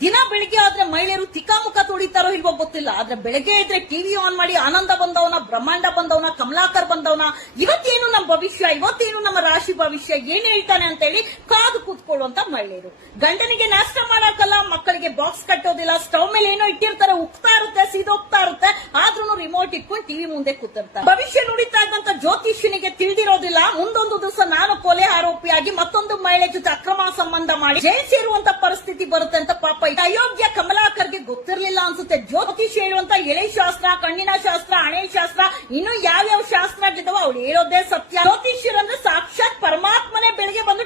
ದಿನ ಬೆಳಿಗ್ಗೆ ಆದ್ರೆ ಮಹಿಳೆಯರು ತಿಕ್ಕಾಮುಖ ತೋಡಿತಾರೋ ಇಲ್ವೋ ಗೊತ್ತಿಲ್ಲ. ಆದ್ರೆ ಬೆಳಗ್ಗೆ ಇದ್ರೆ ಟಿವಿ ಆನ್ ಮಾಡಿ ಆನಂದ ಬಂದವನ, ಬ್ರಹ್ಮಾಂಡ ಬಂದವನ, ಕಮಲಾಕರ್ ಬಂದವನ, ಇವತ್ತೇನು ನಮ್ಮ ಭವಿಷ್ಯ, ಇವತ್ತೇನು ನಮ್ಮ ರಾಶಿ ಭವಿಷ್ಯ, ಏನ್ ಹೇಳ್ತಾನೆ ಅಂತ ಹೇಳಿ ಕಾದು ಕೂತ್ಕೊಳ್ಳುವಂತ ಮಹಿಳೆಯರು. ಗಂಡನಿಗೆ ನಾಷ್ಟ ಮಾಡಕ್ಕಲ್ಲ ಮಕ್ಕಳಿಗೆ ಬಾಕ್ಸ್ ಕಟ್ಟೋದಿಲ್ಲ ಸ್ಟವ್ ಮೇಲೆ ಏನೋ ಇಟ್ಟಿರ್ತಾರೆ, ಉಕ್ತಾ ಇರುತ್ತೆ, ಸೀದೋಗ್ತಾ ಇರುತ್ತೆ. ಆದ್ರೂ ರಿಮೋಟ್ ಇಟ್ಕೊಂಡು ಟಿವಿ ಮುಂದೆ ಕೂತಿರ್ತಾರೆ. ಭವಿಷ್ಯ ನುಡಿತಾ ಇದ್ದಂತ ಜ್ಯೋತಿಷ್ಯನಿಗೆ ತಿಳಿದಿರೋದಿಲ್ಲ. ಮುಂದೊಂದು ದಿವಸ ನಾನು ಕೊಲೆ ಆರೋಪಿಯಾಗಿ ಮತ್ತೊಂದು ಮಹಿಳೆ ಜೊತೆ ಅಕ್ರಮ ಸಂಬಂಧ ಮಾಡಿ ಜೈಲ್ ಸೇರುವಂತ ಪರಿಸ್ಥಿತಿ ಬರುತ್ತೆ ಅಂತ ಪಾಪ ಅಯೋಗ್ಯ ಕಮಲಾಕರ್ಗೆ ಗೊತ್ತಿರಲಿಲ್ಲ ಅನ್ಸುತ್ತೆ. ಜ್ಯೋತಿಷ್ ಹೇಳುವಂತ ಎಳೆ ಶಾಸ್ತ್ರ, ಕಣ್ಣಿನ ಶಾಸ್ತ್ರ, ಹಣೆ ಶಾಸ್ತ್ರ, ಇನ್ನು ಯಾವ್ಯಾವ ಶಾಸ್ತ್ರ ಆಗಿದಾವ ಅವ್ಳು ಹೇಳೋದೇ ಸತ್ಯ. ಜ್ಯೋತಿಷ್ಯರಂದ್ರೆ ಸಾಕ್ಷಾತ್ ಬಂದು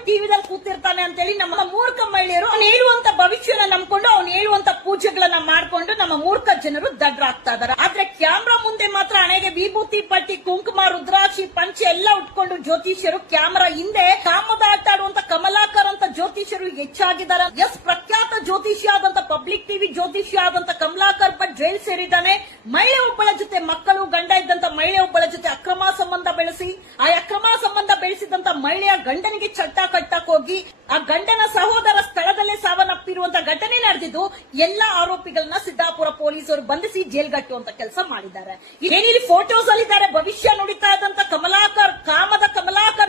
ಟಿವಿದಲ್ಲಿ ಕೂತಿರ್ತಾನೆ ಅಂತ ಹೇಳಿ ನಮ್ಮ ಮೂರ್ಖ ಮಹಿಳೆಯರು ಅವ್ನು ಹೇಳುವಂತ ಭವಿಷ್ಯನ ನಂಬಿಕೊಂಡು ಅವ್ನು ಹೇಳುವಂತ ಪೂಜೆಗಳನ್ನ ಮಾಡ್ಕೊಂಡು ನಮ್ಮ ಮೂರ್ಖ ಜನರು ದಡ್ರಾಗ್ತಾ ಇದಾರೆ. ಆದ್ರೆ ಕ್ಯಾಮ್ರಾ ಮುಂದೆ ಮಾತ್ರ ಹಣೆಗೆ ವಿಭೂತಿ, ಪಟ್ಟಿ, ಕುಂಕುಮ, ರುದ್ರಾಕ್ಷಿ, ಪಂಚೆ ಎಲ್ಲ ಉಟ್ಕೊಂಡು ಜ್ಯೋತಿಷ್ಯರು ಕ್ಯಾಮ್ರಾ ಹಿಂದೆ ಕಾಮದ ಕಮಲಾಕರ್ ಅಂತ ಜ್ಯೋತಿಷ್ಯರು ಹೆಚ್ಚಾಗಿದ್ದಾರೆ. ಎಸ್ ಪ್ರಖ್ಯಾತ ಜ್ಯೋತಿಷ್ಯ ಆದಂತ ಪಬ್ಲಿಕ್ ಟಿವಿ ಜ್ಯೋತಿಷ್ಯ ಆದಂತ ಕಮಲಾಕರ್ ಭಟ್ ಜೈಲ್ ಸೇರಿದ್ದಾನೆ. ಮಹಿಳೆ ಒಬ್ಬಳ ಜೊತೆ ಮಕ್ಕಳು, ಗಂಡ ಇದ್ದಂತ ಮಹಿಳೆ ಒಬ್ಬಳ ಜೊತೆ ಅಕ್ರಮ ಸಂಬಂಧ ಬೆಳೆಸಿ, ಆ ಅಕ್ರಮ ಸಂಬಂಧ ಬೆಳೆಸಿದಂತ ಮಹಿಳೆಯ ಗಂಡನಿಗೆ ಹೋಗಿ ಆ ಗಂಡನ ಸಹೋದರ ಸ್ಥಳದಲ್ಲೇ ಸಾವನ್ನಪ್ಪಿರುವಂತಹ ಘಟನೆ ನಡೆದಿದ್ದು ಎಲ್ಲಾ ಆರೋಪಿಗಳನ್ನ ಸಿದ್ದಾಪುರ ಪೊಲೀಸರು ಬಂಧಿಸಿ ಜೈಲ್ಗಟ್ಟುವಂತ ಕೆಲಸ ಮಾಡಿದ್ದಾರೆ. ಏನಿಲ್ಲಿ ಫೋಟೋಸ್ ಅಲ್ಲಿದ್ದಾರೆ? ಭವಿಷ್ಯ ನುಡಿತಾ ಇದ್ದಂತ ಕಮಲಾಕರ್ ಕಾಮದ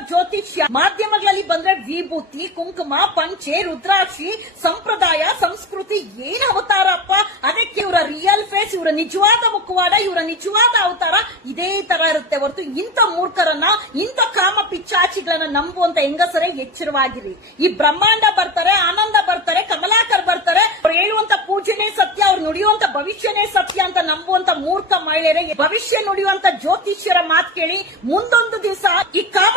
ಜ್ಯೋತಿಷ್ಯ ಮಾಧ್ಯಮಗಳಲ್ಲಿ ಬಂದ್ರೆ ವಿಭೂತಿ, ಕುಂಕುಮ, ಪಂಚೆ, ರುದ್ರಾಕ್ಷಿ, ಸಂಪ್ರದಾಯ, ಸಂಸ್ಕೃತಿ, ಏನ್ ಅವತಾರಪ್ಪ ಅದಕ್ಕೆ ಇವರ ರಿಯಲ್ ಫೇಸ್ ಇವರ ನಿಜವಾದ ಮುಖವಾಡ, ಇವರ ನಿಜವಾದ ಅವತಾರ ಇದೇ ತರ ಇರುತ್ತೆ ಹೊರತು ಇಂಥ ಮೂರ್ಖರನ್ನ, ಇಂಥ ಕಾಮ ಪಿಚ್ಚಾಚಿಗಳನ್ನ ನಂಬುವಂತ ಹೆಂಗಸರೇ ಎಚ್ಚರವಾಗಿರಿ. ಈ ಬ್ರಹ್ಮಾಂಡ ಬರ್ತಾರೆ, ಆನಂದ ಬರ್ತಾರೆ, ಕಮಲಾಕರ್ ಬರ್ತಾರೆ. ಅವ್ರು ಹೇಳುವಂತ ಪೂಜೆನೇ ಸತ್ಯ, ಅವ್ರು ನುಡಿಯುವಂತ ಭವಿಷ್ಯನೇ ಸತ್ಯ ಅಂತ ನಂಬುವಂತ ಮೂರ್ಖ ಮಹಿಳೆಯರೇ, ಭವಿಷ್ಯ ನುಡಿಯುವಂತ ಜ್ಯೋತಿಷ್ಯರ ಮಾತು ಕೇಳಿ ಮುಂದೊಂದು ದಿವಸ ಈ ಕಾಮ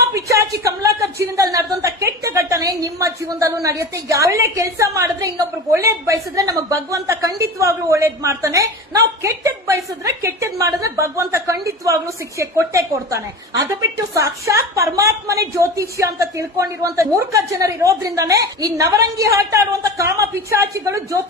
ಜೀವನದಲ್ಲಿ ನಡೆದಂತ ಕೆಟ್ಟ ಘಟನೆ ನಿಮ್ಮ ಜೀವನದಲ್ಲೂ ನಡೆಯುತ್ತೆ. ಒಳ್ಳೆ ಕೆಲಸ ಮಾಡಿದ್ರೆ ಇನ್ನೊಬ್ರಿಗೆ ಒಳ್ಳೇದ್ ಬಯಸಿದ್ರೆ ನಮಗ್ ಭಗವಂತ ಖಂಡಿತವಾಗ್ಲೂ ಒಳ್ಳೇದ್ ಮಾಡ್ತಾನೆ. ನಾವು ಕೆಟ್ಟದ್ ಬಯಸಿದ್ರೆ ಕೆಟ್ಟದ್ ಮಾಡಿದ್ರೆ ಭಗವಂತ ಖಂಡಿತವಾಗ್ಲೂ ಶಿಕ್ಷೆ ಕೊಟ್ಟೆ ಕೊಡ್ತಾನೆ. ಅದ ಬಿಟ್ಟು ಸಾಕ್ಷಾತ್ ಪರಮಾತ್ಮನೇ ಜ್ಯೋತಿಷ್ಯ ಅಂತ ತಿಳ್ಕೊಂಡಿರುವಂತ ಮೂರ್ಖ ಜನರು ಇರೋದ್ರಿಂದಾನೇ ಈ ನವರಂಗಿ ಆಟ ಆಡುವಂತ ಕಾಮ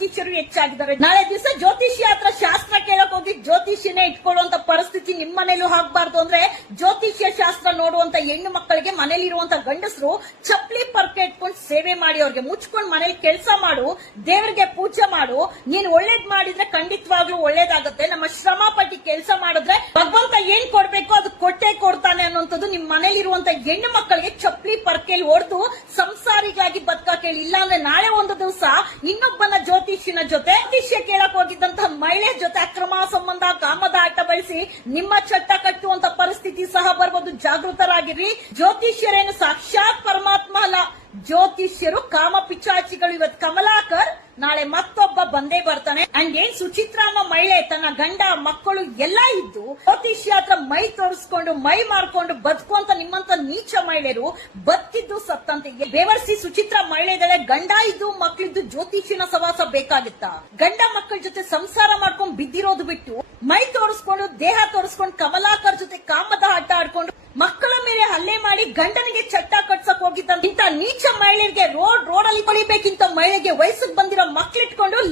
ಜ್ಯೋತಿಷ್ಯರು ಹೆಚ್ಚಾಗಿದ್ದಾರೆ. ನಾಳೆ ದಿವಸ ಜ್ಯೋತಿಷ್ಯ ಹತ್ರ ಶಾಸ್ತ್ರ ಕೇಳಕ್ ಹೋಗಿ ಜ್ಯೋತಿಷಿನೇ ಇಟ್ಕೊಳ್ಳುವಂತ ಪರಿಸ್ಥಿತಿ ನಿಮ್ ಮನೇಲೂ ಆಗ್ಬಾರ್ದು ಅಂದ್ರೆ ಜ್ಯೋತಿಷ್ಯ ಶಾಸ್ತ್ರ ನೋಡುವಂತ ಹೆಣ್ಣು ಮಕ್ಕಳಿಗೆ ಮನೇಲಿರುವಂತ ಗಂಡಸರು ಚಪ್ಪಲಿ ಪರ್ಕೆ ಇಟ್ಕೊಂಡು ಸೇವೆ ಮಾಡಿ, ಅವ್ರಿಗೆ ಮುಚ್ಕೊಂಡು ಮನೇಲಿ ಕೆಲಸ ಮಾಡು, ದೇವರಿಗೆ ಪೂಜೆ ಮಾಡು. ನೀನ್ ಒಳ್ಳೇದ್ ಮಾಡಿದ್ರೆ ಖಂಡಿತವಾಗ್ಲೂ ಒಳ್ಳೇದಾಗುತ್ತೆ. ನಮ್ಮ ಶ್ರಮ ಪಟ್ಟಿ ಕೆಲಸ ಮಾಡಿದ್ರೆ ಭಗವಂತ ಏನ್ ಕೊಡ್ಬೇಕು ಅದು ಕೊಟ್ಟೆ ಕೊಡ್ತಾನೆ ಅನ್ನುವಂಥದ್ದು ನಿಮ್ ಮನೇಲಿರುವಂತ ಹೆಣ್ಣು ಮಕ್ಕಳಿಗೆ ಚಪ್ಪಲಿ ಪರ್ಕೆಲ್ ಹೊಡೆದು ಸಂಸಾರಿಗಾಗಿ ಬದುಕಕ್ಕೆ ಇಲ್ಲ ಅಂದ್ರೆ ನಾಳೆ ಒಂದು ದಿವಸ ಇನ್ನೊಬ್ಬನ ಜ್ಯೋತಿಷಿನ ಜೊತೆ ಜ್ಯೋತಿಷ್ಯ ಕೇಳಕ್ ಹೋಗಿದ್ದಂತ ಮಹಿಳೆ ಜೊತೆ ಅಕ್ರಮ ಸಂಬಂಧ ಕಾಮದ ಆಟ ಬಳಸಿ ನಿಮ್ಮ ಚಟ್ಟ ಕಟ್ಟುವಂತ ಪರಿಸ್ಥಿತಿ ಸಹ ಬರ್ಬೋದು. ಜಾಗೃತರಾಗಿರಿ. ಜ್ಯೋತಿಷ್ಯರೇನು ಸಾಕ್ಷಾತ್ ಪರಮಾತ್ಮ ಅಲ್ಲ. ಜ್ಯೋತಿಷ್ಯರು ಕಾಮ ಪಿಚಾಚಿಗಳು ಇವತ್ತು. ಕಮಲಾಕರ್ ನಾಳೆ ಮತ್ತೊಬ್ಬ ಬಂದೇ ಬರ್ತಾನೆ. ಅಂಡ್ ಏನ್ ಸುಚಿತ್ರಾ ಅನ್ನೋ ಮಹಿಳೆ ತನ್ನ ಗಂಡ, ಮಕ್ಕಳು ಎಲ್ಲಾ ಇದ್ದು ಜ್ಯೋತಿಷ್ಯ ಹತ್ರ ಮೈ ತೋರಿಸ್ಕೊಂಡು, ಮೈ ಮಾರ್ಕೊಂಡು ಬದುಕುವಂತ ನಿಮ್ಮಂತ ನೀಚ ಮಹಿಳೆಯರು ಬತ್ತಿದ್ದು ಸತ್ತಂತೆ. ಬೇವರ್ಸಿ ಸುಚಿತ್ರಾ ಮಹಿಳೆ ಇದ್ದಾರೆ ಗಂಡ ಇದ್ದು ಮಕ್ಕಳಿದ್ದು ಜ್ಯೋತಿಷಿನ ಸವಾಸ ಬೇಕಾಗಿತ್ತ? ಗಂಡ ಮಕ್ಕಳ ಜೊತೆ ಸಂಸಾರ ಮಾಡ್ಕೊಂಡು ಬಿದ್ದಿರೋದು ಬಿಟ್ಟು ಮೈ ತೋರಿಸ್ಕೊಂಡು, ದೇಹ ತೋರಿಸ್ಕೊಂಡು, ಕಮಲಾಕರ್ ಜೊತೆ ಕಾಮದ ಆಟ ಆಡ್ಕೊಂಡು ಮಕ್ಕಳ ಮೇಲೆ ಹಲ್ಲೆ ಮಾಡಿ ಗಂಡನಿಗೆ ಚಟ್ಟ ಕಟ್ಸಕ್ ಹೋಗಿದ್ದಂತ ಇಂತ ನೀಚ ಮಹಿಳೆಯರಿಗೆ ರೋಡ್ ರೋಡ್ ಅಲ್ಲಿ ಮಹಿಳೆಗೆ ವಯಸ್ಸಿಗೆ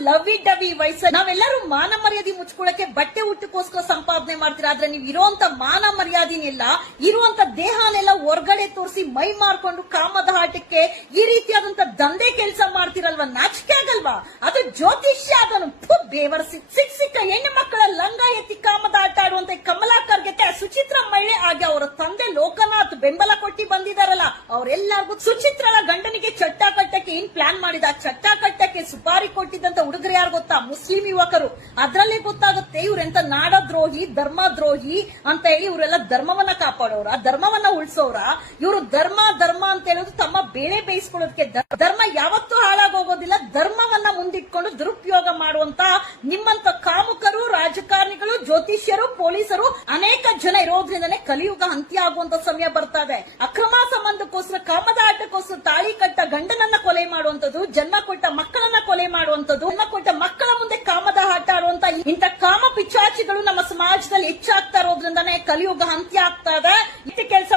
ಲವಿ ಡವಿ ವಯಸ್ಸ ನಾವೆಲ್ಲರೂ ಮಾನ ಮರ್ಯಾದೆ ಮುಚ್ಕೊಳಕ್ಕೆ ಬಟ್ಟೆ ಊಟಕ್ಕೋಸ್ಕರ ಸಂಪಾದನೆ ಮಾಡ್ತೀರಾ? ಆದ್ರೆ ನೀವು ಇರುವಂತ ಮಾನ ಮರ್ಯಾದಿನೆಲ್ಲ, ಇರುವಂತ ದೇಹನೆಲ್ಲ ಹೊರಗಡೆ ತೋರಿಸಿ ಮೈ ಮಾರ್ಕೊಂಡು ಕಾಮದ ಆಟಕ್ಕೆ ಈ ರೀತಿಯಾದಂತ ದಂಧೆ ಕೆಲಸ ಮಾಡ್ತಿರಲ್ವಾ? ನಾಚಿಕೆ ಆಗಲ್ವಾ? ಅದು ಜ್ಯೋತಿಷ್ಯ, ಅದನ್ನು ಬೇವರ್ ಸಿಕ್ ಸಿಕ್ಕ ಹೆಣ್ಣು ಮಕ್ಕಳ ಲಂಗ ಎತ್ತಿ ಕಾಮದ ಆಟ ಆಡುವಂತ ಕಮಲಾ ಕಮಲಾಕರ್ಗೆ ಸುಚಿತ್ರ ಮಹಿಳೆ ಆಗಿ ಅವರ ತಂದೆ ಲೋಕನಾಥ್ ಬೆಂಬಲ ಕೊಟ್ಟಿ ಬಂದಿದಾರಲ್ಲ, ಅವರೆಲ್ಲರಿಗೂ ಸುಚಿತ್ರಳ ಗಂಡನಿಗೆ ಚಟ್ಟ ಕಟ್ಟಕ್ಕೆ ಏನ್ ಪ್ಲಾನ್ ಮಾಡಿದ. ಚಟ್ಟ ಕಟ್ಟಕ್ಕೆ ಸುಪಾರಿ ಕೊಟ್ಟಿದ್ದಂತ ಹುಡುಗರು ಯಾರು ಗೊತ್ತಾ? ಮುಸ್ಲಿಂ ಯುವಕರು. ಅದ್ರಲ್ಲೇ ಗೊತ್ತಾಗುತ್ತೆ ಇವ್ರೆಂತ ನಾಡದ್ರೋಹಿ, ಧರ್ಮದ್ರೋಹಿ ಅಂತ ಹೇಳಿ ಇವರೆಲ್ಲ ಧರ್ಮವನ್ನ ಕಾಪಾಡೋರ ಧರ್ಮವನ್ನ ಉಳಿಸೋರ ಇವರು ಧರ್ಮ ಧರ್ಮ ಅಂತ ಹೇಳೋದು ತಮ್ಮ ಬೇಳೆ ಬೇಯಿಸ್ಕೊಳ್ಳೋದಕ್ಕೆ. ಧರ್ಮ ಯಾವತ್ತೂ ಹಾಳಾಗೋಗೋದಿಲ್ಲ. ಧರ್ಮವನ್ನ ಮುಂದಿಟ್ಕೊಂಡು ದುರುಪಯೋಗ ಮಾಡುವಂತ ನಿಮ್ಮಂತ ಕಾಮುಕರು, ರಾಜಕಾರಣಿಗಳು, ಜ್ಯೋತಿಷ್ಯರು, ಪೊಲೀಸರು ಅನೇಕ ಜನ ಇರೋದ್ರಿಂದನೇ ಕಲಿಯುಗ ಅಂತ್ಯ ಆಗುವಂತ ಸಮಯ ಬರ್ತಾ ಇದೆ. ಅಕ್ರಮ ಸಂಬಂಧಕ್ಕೋಸ್ಕರ, ಕಾಮದ ಆಟಕ್ಕೋಸ್ಕರ ತಾಳಿ ಕಟ್ಟ ಗಂಡನನ್ನ ಕೊಲೆ ಮಾಡುವಂತದ್ದು ಜನ್ಮ ಕೊಟ್ಟ ಮಕ್ಕಳನ್ನ ಕೊಲೆ ಮಾಡುವಂತದ್ದು ಕೊಟ್ಟ ಮಕ್ಕಳ ಮುಂದೆ ಕಾಮದ ಆಟ ಆಡುವಂತ ಇಂಥ ಕಾಮ ಪಿಚಾಚಿಗಳು ನಮ್ಮ ಸಮಾಜದಲ್ಲಿ ಹೆಚ್ಚಾಗ್ತಾ ಇರೋದ್ರಿಂದಾನೇ ಕಲಿಯುಗ ಅಂತ್ಯ ಆಗ್ತಾ ಇದೆ.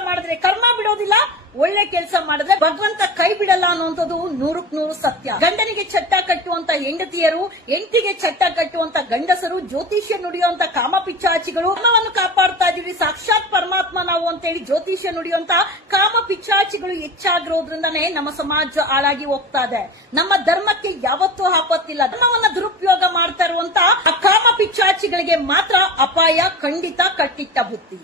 ಮಾಡಿದ್ರೆ ಕರ್ಮ ಬಿಡೋದಿಲ್ಲ, ಒಳ್ಳೆ ಕೆಲಸ ಮಾಡಿದ್ರೆ ಭಗವಂತ ಕೈ ಬಿಡಲ್ಲ ಅನ್ನುವಂಥದ್ದು ನೂರಕ್ ನೂರು ಸತ್ಯ. ಗಂಡನಿಗೆ ಚಟ್ಟ ಕಟ್ಟುವಂತ ಹೆಂಡತಿಯರು, ಹೆಂಡತಿಗೆ ಚಟ್ಟ ಕಟ್ಟುವಂತ ಗಂಡಸರು, ಜ್ಯೋತಿಷ್ಯ ನುಡಿಯುವಂತ ಕಾಮಪಿಚಾಚಿಗಳು ಧರ್ಮವನ್ನು ಕಾಪಾಡ್ತಾ ಇದೀವಿ ಸಾಕ್ಷಾತ್ ಪರಮಾತ್ಮ ನಾವು ಅಂತೇಳಿ ಜ್ಯೋತಿಷ್ಯ ನುಡಿಯುವಂತ ಕಾಮ ಪಿಚ್ಚಾಚಿಗಳು ಹೆಚ್ಚಾಗಿರೋದ್ರಿಂದನೇ ನಮ್ಮ ಸಮಾಜ ಹಾಳಾಗಿ ಹೋಗ್ತಾ ಇದೆ. ನಮ್ಮ ಧರ್ಮಕ್ಕೆ ಯಾವತ್ತೂ ಆಪತ್ತಿಲ್ಲ. ಧರ್ಮವನ್ನ ದುರುಪಯೋಗ ಮಾಡ್ತಾ ಇರುವಂತ ಆ ಕಾಮ ಪಿಚ್ಚಾಚಿಗಳಿಗೆ ಮಾತ್ರ ಅಪಾಯ, ಖಂಡಿತ ಕಟ್ಟಿಟ್ಟ ಬುತ್ತಿ.